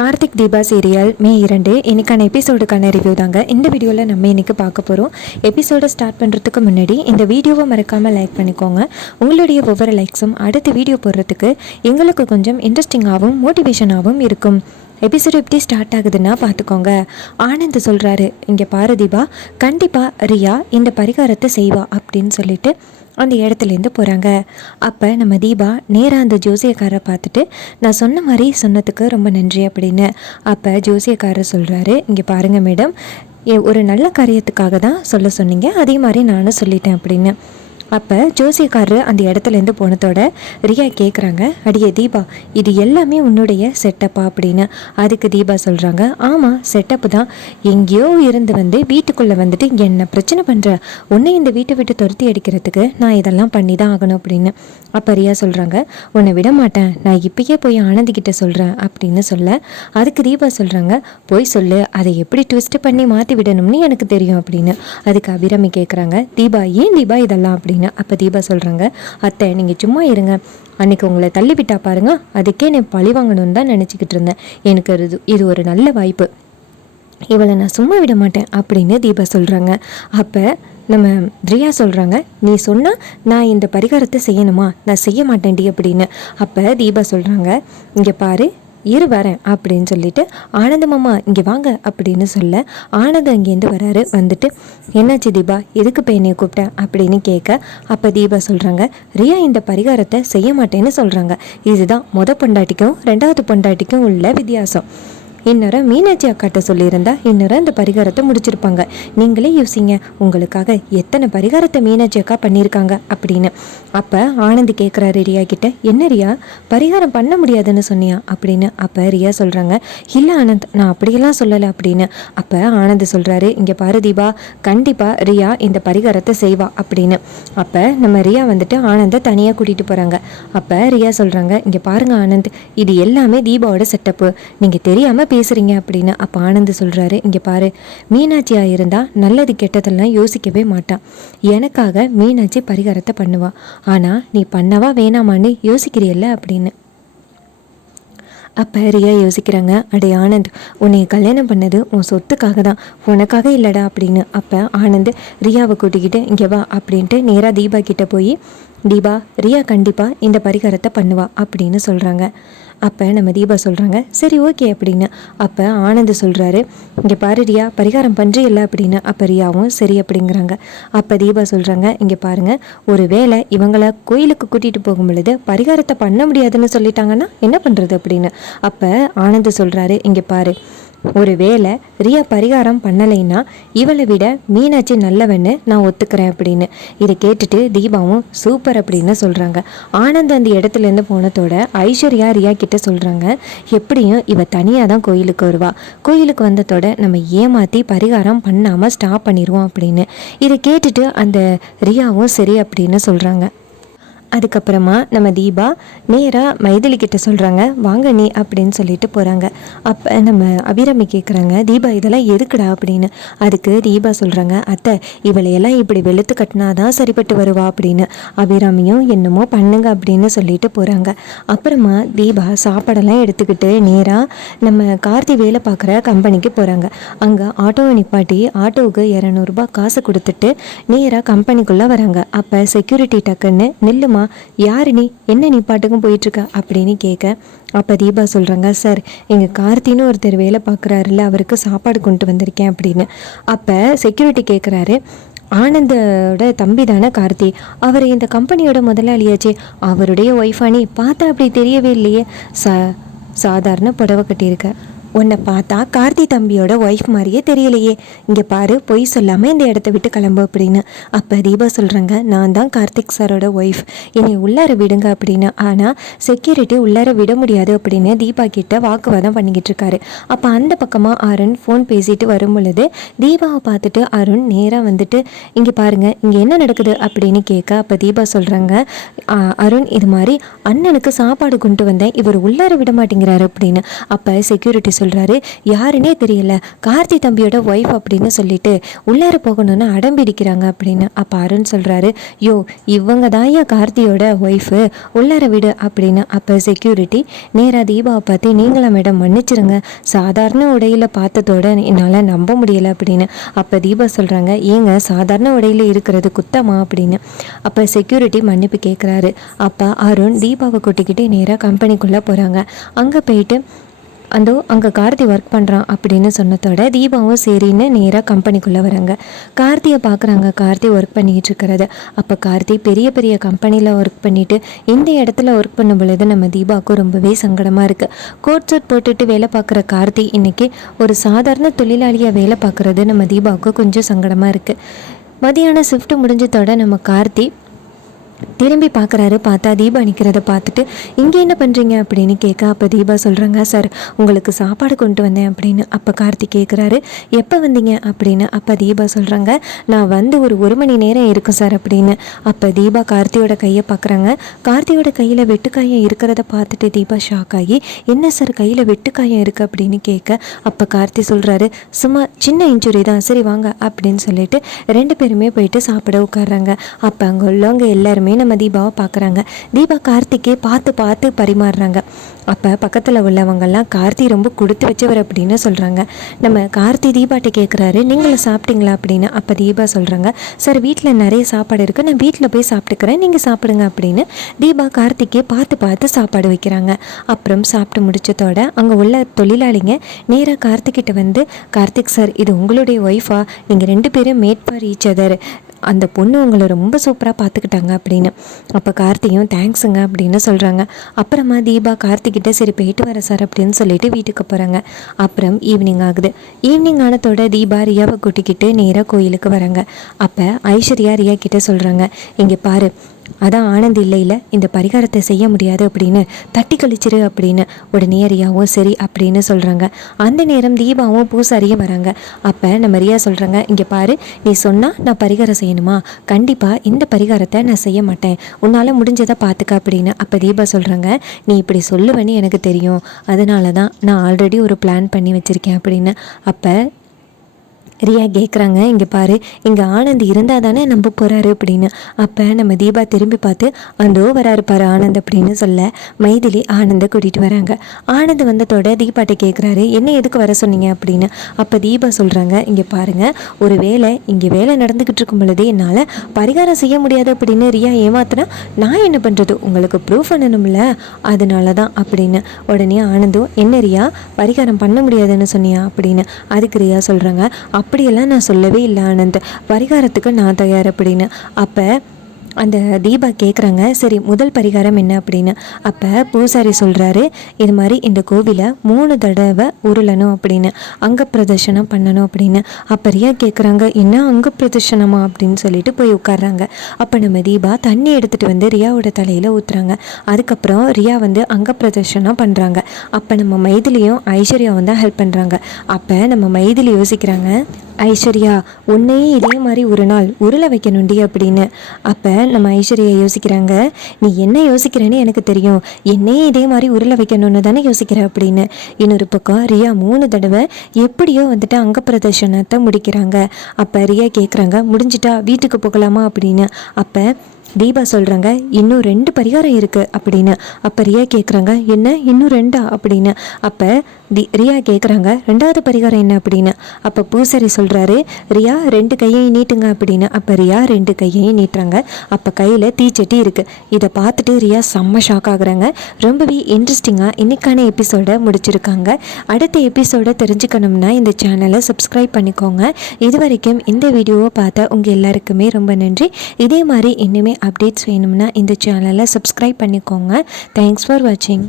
Karthik Deepa serial மே 2 இன்னைக்கான எபிசோடுக்கான review தாங்க இந்த வீடியோவில் நம்ம இன்றைக்கி பார்க்க போகிறோம். எபிசோடை ஸ்டார்ட் பண்ணுறதுக்கு முன்னாடி இந்த வீடியோவை மறக்காமல் லைக் பண்ணிக்கோங்க. உங்களுடைய ஒவ்வொரு லைக்ஸும் அடுத்த வீடியோ போடுறதுக்கு எங்களுக்கு கொஞ்சம் இன்ட்ரெஸ்டிங்காகவும் மோட்டிவேஷனாகவும் இருக்கும். எபிசோடு எப்படி ஸ்டார்ட் ஆகுதுன்னா பார்த்துக்கோங்க. ஆனந்த் சொல்கிறாரு, இங்கே பாரு தீபா, கண்டிப்பாக ரியா இந்த பரிகாரத்தை செய்வா அப்படின்னு சொல்லிட்டு அந்த இடத்துலேருந்து போகிறாங்க. அப்போ நம்ம தீபா நேராக அந்த ஜோசியக்காரரை பார்த்துட்டு, நான் சொன்ன மாதிரி சொன்னதுக்கு ரொம்ப நன்றி அப்படின்னு. அப்போ ஜோசியக்காரர் சொல்கிறாரு, இங்கே பாருங்கள் மேடம், ஒரு நல்ல காரியத்துக்காக தான் சொல்ல சொன்னீங்க, அதே மாதிரி நானும் சொல்லிட்டேன் அப்படின்னு. அப்போ ஜோசியக்காரர் அந்த இடத்துலேருந்து போனதோட ரியா கேட்குறாங்க, அடியே தீபா, இது எல்லாமே உன்னுடைய செட்டப்பா அப்படின்னு. அதுக்கு தீபா சொல்கிறாங்க, ஆமாம் செட்டப்பு தான், எங்கேயோ இருந்து வந்து வீட்டுக்குள்ளே வந்துட்டு என்ன பிரச்சனை பண்ணுற, உன்னை இந்த வீட்டை விட்டு துரத்தி அடிக்கிறதுக்கு நான் இதெல்லாம் பண்ணி தான் ஆகணும் அப்படின்னு. அப்போ ரியா சொல்கிறாங்க, உன்னை விட மாட்டேன், நான் இப்பயே போய் ஆனந்திக்கிட்ட சொல்கிறேன் அப்படின்னு சொல்ல, அதுக்கு தீபா சொல்கிறாங்க, போய் சொல்லு, அதை எப்படி ட்விஸ்ட் பண்ணி மாற்றி விடணும்னு எனக்கு தெரியும் அப்படின்னு. அதுக்கு அபிராமி கேட்குறாங்க, தீபா ஏன் தீபா இதெல்லாம் அப்படின்னு. அப்போ தீபா சொல்கிறாங்க, அத்தை நீங்கள் சும்மா இருங்க, அன்றைக்கி உங்களை தள்ளி விட்டா பாருங்க, அதுக்கே நான் பழி வாங்கணும்னு தான் நினச்சிக்கிட்டு இருந்தேன், எனக்கு இது ஒரு நல்ல வாய்ப்பு, இவளை நான் சும்மா விட மாட்டேன் அப்படின்னு தீபா சொல்கிறாங்க. அப்போ நம்ம ரியா சொல்கிறாங்க, நீ சொன்னால் நான் இந்த பரிகாரத்தை செய்யணுமா, நான் செய்ய மாட்டேன்டி அப்படின்னு. அப்போ தீபா சொல்கிறாங்க, இங்கே பாரு இரு வரேன் அப்படின்னு சொல்லிட்டு, ஆனந்த மாமா இங்கே வாங்க அப்படின்னு சொல்ல, ஆனந்த் அங்கேருந்து வராரு. வந்துட்டு, என்னாச்சு தீபா, எதுக்கு போய் என்னை கூப்பிட்டேன் அப்படின்னு கேட்க, அப்போ தீபா சொல்கிறாங்க, ரியா இந்த பரிகாரத்தை செய்ய மாட்டேன்னு சொல்கிறாங்க, இதுதான் பொண்டாட்டிக்கும் 2வது பொண்டாட்டிக்கும் உள்ள வித்தியாசம். இன்னொரு மீனாட்சி அக்காட்ட சொல்லியிருந்தா இன்னொரு அந்த பரிகாரத்தை முடிச்சிருப்பாங்க. நீங்களே யோசிங்க, உங்களுக்காக எத்தனை பரிகாரத்தை மீனாட்சி அக்கா பண்ணியிருக்காங்க அப்படின்னு. அப்போ ஆனந்த் கேட்குறாரு ரியா கிட்ட, என்ன ரியா பரிகாரம் பண்ண முடியாதுன்னு சொன்னியா அப்படின்னு. அப்போ ரியா சொல்கிறாங்க, இல்லை ஆனந்த், நான் அப்படியெல்லாம் சொல்லலை அப்படின்னு. அப்போ ஆனந்த் சொல்கிறாரு, இங்கே பாரு தீபா, கண்டிப்பாக ரியா இந்த பரிகாரத்தை செய்வா அப்படின்னு. அப்போ நம்ம ரியா வந்துட்டு ஆனந்தை தனியாக கூட்டிகிட்டு போகிறாங்க. அப்போ ரியா சொல்கிறாங்க, இங்கே பாருங்க ஆனந்த், இது எல்லாமே தீபாவோட செட்டப்பு, நீங்கள் தெரியாமல் பேசுறீங்க அப்படின்னு. அப்போ ஆனந்த் சொல்கிறாரு, இங்கே பாரு, மீனாட்சியா இருந்தால் நல்லது கெட்டதெல்லாம் யோசிக்கவே மாட்டான், எனக்காக மீனாட்சி பரிகாரத்தை பண்ணுவா, ஆனால் நீ பண்ணவா வேணாமான்னு யோசிக்கிறியல்ல அப்படின்னு. அப்போ ரியா யோசிக்கிறாங்க, அடே ஆனந்த், உன்னை கல்யாணம் பண்ணது உன் சொத்துக்காக தான், உனக்காக இல்லைடா அப்படின்னு. அப்போ ஆனந்த் ரியாவை கூட்டிக்கிட்டு இங்கே வா அப்படின்ட்டு நேராக தீபா கிட்டே போய், தீபா ரியா கண்டிப்பாக இந்த பரிகாரத்தை பண்ணுவா அப்படின்னு சொல்கிறாங்க. அப்போ நம்ம தீபா சொல்கிறாங்க, சரி ஓகே அப்படின்னு. அப்போ ஆனந்த் சொல்கிறாரு, இங்கே பாரு ரியா, பரிகாரம் பண்ணுறியல்ல அப்படின்னு. அப்போ ரியாவும் சரி அப்படிங்கிறாங்க. அப்போ தீபா சொல்கிறாங்க, இங்கே பாருங்கள், ஒரு வேளை இவங்களை கோயிலுக்கு கூட்டிகிட்டு போகும் பொழுது பரிகாரத்தை பண்ண முடியாதுன்னு சொல்லிட்டாங்கன்னா என்ன பண்ணுறது அப்படின்னு. அப்போ ஆனந்த் சொல்கிறாரு, இங்கே பாரு, ஒரு வேளை ரியா பரிகாரம் பண்ணலைன்னா இவளை விட மீனாட்சி நல்லவன்னு நான் ஒத்துக்கிறேன் அப்படின்னு. இதை கேட்டுட்டு தீபாவும் சூப்பர் அப்படின்னு சொல்கிறாங்க. ஆனந்த் அந்த இடத்துலேருந்து போனதோட ஐஸ்வர்யா ரியா கிட்ட சொல்கிறாங்க, எப்படியும் இவ தனியாக தான் கோயிலுக்கு வருவா, கோயிலுக்கு வந்ததோட நம்ம ஏமாற்றி பரிகாரம் பண்ணாமல் ஸ்டாப் பண்ணிடுவோம் அப்படின்னு. இதை கேட்டுட்டு அந்த ரியாவும் சரி அப்படின்னு சொல்கிறாங்க. அதுக்கப்புறமா நம்ம தீபா நேராக மைதிலி கிட்ட சொல்கிறாங்க, வாங்க நீ அப்படின்னு சொல்லிட்டு போகிறாங்க. அப்போ நம்ம அபிராமி கேட்குறாங்க, தீபா இதெல்லாம் எதுக்குடா அப்படின்னு. அதுக்கு தீபா சொல்கிறாங்க, அத்தை இவளையெல்லாம் இப்படி வெளுத்து கட்டினா தான் சரிப்பட்டு வருவா அப்படின்னு. அபிராமியும் என்னமோ பண்ணுங்க அப்படின்னு சொல்லிட்டு போகிறாங்க. அப்புறமா தீபா சாப்பாடெல்லாம் எடுத்துக்கிட்டு நேராக நம்ம கார்த்தி வேலை பார்க்குற கம்பெனிக்கு போகிறாங்க. அங்கே ஆட்டோவை நிப்பாட்டி ஆட்டோவுக்கு 200 ரூபாய் காசு கொடுத்துட்டு நேராக கம்பெனிக்குள்ளே வராங்க. அப்போ செக்யூரிட்டி டக்குன்னு, நில்லுமா, யாரு நீ, என்ன நீ பாட்டுக்கும் போயிட்டுருக்க அப்படின்னு கேட்க, அப்போ தீபா சொல்கிறாங்க, சார் எங்கள் கார்த்தின்னு ஒருத்தர் வேலை பார்க்குறாருல்ல, அவருக்கு சாப்பாடு கொண்டு வந்திருக்கேன் அப்படின்னு. அப்போ செக்யூரிட்டி கேட்குறாரு, ஆனந்தோட தம்பி தானே கார்த்தி, அவர் இந்த கம்பெனியோட முதலாளியாச்சே, அவருடைய ஒய்ஃபானி பார்த்தா அப்படி தெரியவே இல்லையே, சாதாரண புடவை கட்டியிருக்க, உன்னை பார்த்தா கார்த்தி தம்பியோட ஒய்ஃப் மாதிரியே தெரியலையே, இங்கே பாரு பொய் சொல்லாமல் இந்த இடத்த விட்டு கிளம்பு அப்படின்னு. அப்போ தீபா சொல்கிறாங்க, நான் தான் கார்த்திக் சாரோட ஒய்ஃப், என்னை உள்ளார விடுங்க அப்படின்னு. ஆனால் செக்யூரிட்டி உள்ளார விட முடியாது அப்படின்னு தீபா கிட்ட வாக்குவாதம் பண்ணிக்கிட்டு இருக்காரு. அப்போ அந்த பக்கமாக அருண் ஃபோன் பேசிட்டு வரும் பொழுது தீபாவை பார்த்துட்டு அருண் நேராக வந்துட்டு, இங்கே பாருங்கள் இங்கே என்ன நடக்குது அப்படின்னு கேட்க, அப்போ தீபா சொல்கிறாங்க, அருண் இது மாதிரி அண்ணனுக்கு சாப்பாடு கொண்டு வந்தேன், இவர் உள்ளார விட மாட்டேங்கிறாரு அப்படின்னு. அப்போ செக்யூரிட்டி சொல்கிறாரு, யாருன்னே தெரியல, கார்த்தி தம்பியோட ஒய்ஃப் அப்படின்னு சொல்லிட்டு உள்ளார போகணும்னு அடம்பிடிக்கிறாங்க அப்படின்னு. அப்போ அருண் சொல்கிறாரு, யோ இவங்க தான் கார்த்தியோட ஒய்ஃபு, உள்ளார விடு அப்படின்னு. அப்போ செக்யூரிட்டி நேராக தீபாவை பார்த்து, நீங்களா மேடம் மன்னிச்சிருங்க, சாதாரண உடையில் பார்த்ததோட என்னால் நம்ப முடியலை அப்படின்னு. அப்போ தீபா சொல்கிறாங்க, ஏங்க சாதாரண உடையில் இருக்கிறது குத்தமா அப்படின்னு. அப்போ செக்யூரிட்டி மன்னிப்பு கேட்குறாரு. அப்போ அருண் தீபாவை கூட்டிக்கிட்டு நேராக கம்பெனிக்குள்ளே போகிறாங்க. அங்கே போயிட்டு அங்கே கார்த்தி ஒர்க் பண்ணுறான் அப்படின்னு சொன்னதோட தீபாவும் சரின்னு நேராக கம்பெனிக்குள்ளே வராங்க. கார்த்தியை பார்க்குறாங்க, கார்த்தி ஒர்க் பண்ணிகிட்டு இருக்கிறது. அப்போ கார்த்தி பெரிய பெரிய கம்பெனியில் ஒர்க் பண்ணிவிட்டு இந்த இடத்துல ஒர்க் பண்ணும் பொழுது நம்ம தீபாவுக்கும் ரொம்பவே சங்கடமாக இருக்குது. கோட் சூட் போட்டுட்டு வேலை பார்க்குற கார்த்தி இன்றைக்கி ஒரு சாதாரண தொழிலாளியாக வேலை பார்க்குறது நம்ம தீபாவுக்கு கொஞ்சம் சங்கடமாக இருக்குது. மதியான ஷிஃப்ட் முடிஞ்சதோட நம்ம கார்த்தி திரும்பி பார்க்குறாரு. பார்த்தா தீபா நிற்கிறத பார்த்துட்டு, இங்கே என்ன பண்ணுறீங்க அப்படின்னு கேட்க, அப்போ தீபா சொல்கிறாங்க, சார் உங்களுக்கு சாப்பாடு கொண்டு வந்தேன் அப்படின்னு. அப்போ கார்த்தி கேட்குறாரு, எப்போ வந்தீங்க அப்படின்னு. அப்போ தீபா சொல்கிறாங்க, நான் வந்து ஒரு மணி நேரம் இருக்கும் சார் அப்படின்னு. அப்போ தீபா கார்த்தியோட கையை பார்க்குறாங்க. கார்த்தியோட கையில் வெட்டுக்காயம் இருக்கிறத பார்த்துட்டு தீபா ஷாக் ஆகி, என்ன சார் கையில் வெட்டுக்காயம் இருக்குது அப்படின்னு கேட்க, அப்போ கார்த்தி சொல்கிறாரு, சும்மா சின்ன இன்ஜுரி தான், சரி வாங்க அப்படின்னு சொல்லிட்டு 2 பேருமே போயிட்டு சாப்பிட உட்காடுறாங்க. அப்போ அங்கே உள்ளவங்க எல்லாருமே நம்ம தீபாவை பார்க்குறாங்க. தீபா கார்த்திக்கே பார்த்து பரிமாறுறாங்க. அப்போ பக்கத்தில் உள்ளவங்கெல்லாம் கார்த்தி ரொம்ப கொடுத்து வச்சவர் அப்படின்னு சொல்கிறாங்க. நம்ம கார்த்தி தீபாட்ட கேட்குறாரு, நீங்களும் சாப்பிட்டீங்களா அப்படின்னு. அப்போ தீபா சொல்கிறாங்க, சார் வீட்டில் நிறைய சாப்பாடு இருக்குது, நான் வீட்டில் போய் சாப்பிட்டுக்கிறேன், நீங்கள் சாப்பிடுங்க அப்படின்னு. தீபா கார்த்திக்கே பார்த்து சாப்பாடு வைக்கிறாங்க. அப்புறம் சாப்பிட்டு முடிச்சதோட அங்கே உள்ள தொழிலாளிங்க நேராக கார்த்திக்கிட்ட வந்து, கார்த்திக் சார் இது உங்களுடைய ஒய்ஃபா, நீங்கள் 2 பேரும் மேட் ஃபார் ஈச் அதர், அந்த பொண்ணு உங்களை ரொம்ப சூப்பராக பார்த்துக்கிட்டாங்க அப்படின்னு. அப்போ கார்த்தியும் தேங்க்ஸுங்க அப்படின்னு சொல்கிறாங்க. அப்புறமா தீபா கார்த்திக்கிட்ட சரி போயிட்டு வர சார் அப்படின்னு சொல்லிட்டு வீட்டுக்கு போகிறாங்க. அப்புறம் ஈவினிங் ஆகுது. ஈவினிங் ஆனதோட தீபா ரியாவை கூட்டிக்கிட்டு நேராக கோயிலுக்கு வராங்க. அப்போ ஐஸ்வர்யா ரியா கிட்டே சொல்கிறாங்க, இங்கே பாரு, அதான் ஆனந்த் இல்லை இந்த பரிகாரத்தை செய்ய முடியாது அப்படின்னு தட்டி கழிச்சிரு அப்படின்னு. உடனே ரியாவும் சரி அப்படின்னு சொல்கிறாங்க. அந்த நேரம் தீபாவும் பூசாரியும் வராங்க. அப்போ நம்ம ரியா சொல்கிறாங்க, இங்கே பாரு, நீ சொன்னால் நான் பரிகாரம் செய்யணுமா, கண்டிப்பாக இந்த பரிகாரத்தை நான் செய்ய மாட்டேன், உன்னால் முடிஞ்சதை பார்த்துக்க அப்படின்னு. அப்போ தீபா சொல்கிறாங்க, நீ இப்படி சொல்லுவேன்னு எனக்கு தெரியும், அதனால தான் நான் ஆல்ரெடி ஒரு பிளான் பண்ணி வச்சுருக்கேன் அப்படின்னு. அப்போ ரியா கேட்குறாங்க, இங்கே பாரு, இங்கே ஆனந்த் இருந்தால் தானே நம்ப போகிறாரு அப்படின்னு. அப்போ நம்ம தீபா திரும்பி பார்த்து, அந்தோ வராரு பாரு ஆனந்த் அப்படின்னு சொல்ல மைதிலி ஆனந்தை கூட்டிகிட்டு வராங்க. ஆனந்த் வந்ததோட தீபாட்ட கேட்குறாரு, என்ன எதுக்கு வர சொன்னீங்க அப்படின்னு. அப்போ தீபா சொல்கிறாங்க, இங்கே பாருங்கள், ஒரு வேலை இங்கே வேலை நடந்துக்கிட்டு இருக்கும் பொழுது என்னால் பரிகாரம் செய்ய முடியாது அப்படின்னு ரியா ஏமாத்தினா நான் என்ன பண்ணுறது, உங்களுக்கு ப்ரூஃப் பண்ணணும்ல, அதனால தான் அப்படின்னு. உடனே ஆனந்தும், என்ன ரியா பரிகாரம் பண்ண முடியாதுன்னு சொன்னியா அப்படின்னு. அதுக்கு ரியா சொல்கிறாங்க, அப்படியெல்லாம் நான் சொல்லவே இல்லை ஆனந்த், பரிகாரத்துக்கு நான் தயார் அப்படின்னு. அப்போ அந்த தீபா கேட்குறாங்க, சரி முதல் பரிகாரம் என்ன அப்படின்னு. அப்போ பூசாரி சொல்கிறாரு, இது மாதிரி இந்த கோவிலை 3 தடவை உருளணும் அப்படின்னு, அங்க பிரதர்ஷனம் பண்ணணும் அப்படின்னு. அப்போ ரியா கேட்குறாங்க, என்ன அங்க பிரதர்ஷனமா அப்படின்னு சொல்லிட்டு போய் உட்கார்றாங்க. அப்போ நம்ம தீபா தண்ணி எடுத்துகிட்டு வந்து ரியாவோட தலையில் ஊற்றுறாங்க. அதுக்கப்புறம் ரியா வந்து அங்க பிரதர்ஷனம் பண்ணுறாங்க. அப்போ நம்ம மைதிலியும் ஐஸ்வர்யாவும் தான் ஹெல்ப் பண்ணுறாங்க. அப்போ நம்ம மைதிலி யோசிக்கிறாங்க, ஐஸ்வர்யா உன்னையும் இதே மாதிரி ஒரு நாள் உருளை வைக்கணுண்டி அப்படின்னு. அப்போ நம்ம ஐஸ்வர்யா யோசிக்கிறாங்க, நீ என்ன யோசிக்கிறேன்னு எனக்கு தெரியும், என்னையே இதே மாதிரி உருளை வைக்கணும்னு தானே யோசிக்கிற அப்படின்னு. இன்னொரு பக்கம் ரியா 3 தடவை எப்படியோ வந்துட்டு அங்க பிரதர்ஷனத்தை முடிக்கிறாங்க. அப்போ ரியா கேட்குறாங்க, முடிஞ்சிட்டா வீட்டுக்கு போகலாமா அப்படின்னு. அப்போ தீபா சொல்கிறாங்க, இன்னும் 2 பரிகாரம் இருக்குது அப்படின்னு. அப்போ ரியா கேட்குறாங்க, என்ன இன்னும் 2 அப்படின்னு. அப்போ ரியா கேட்குறாங்க, 2வது பரிகாரம் என்ன அப்படின்னு. அப்போ பூசாரி சொல்கிறாரு, ரியா 2 கையையும் நீட்டுங்க அப்படின்னு. அப்போ ரியா 2 கையையும் நீட்டுறாங்க. அப்போ கையில் தீச்சட்டி இருக்குது. இதை பார்த்துட்டு ரியா செம்ம ஷாக் ஆகுறாங்க. ரொம்பவே இன்ட்ரெஸ்டிங்காக இன்றைக்கான எபிசோடை முடிச்சிருக்காங்க. அடுத்த எபிசோடை தெரிஞ்சுக்கணும்னா இந்த சேனலை சப்ஸ்கிரைப் பண்ணிக்கோங்க. இது வரைக்கும் இந்த வீடியோவை பார்த்த உங்கள் எல்லாருக்குமே ரொம்ப நன்றி. இதே மாதிரி இன்னுமே அப்டேட்ஸ் வேணும்னா இந்த சேனலை சப்ஸ்கிரைப் பண்ணிக்கோங்க. தேங்க்ஸ் ஃபார் வாட்சிங்.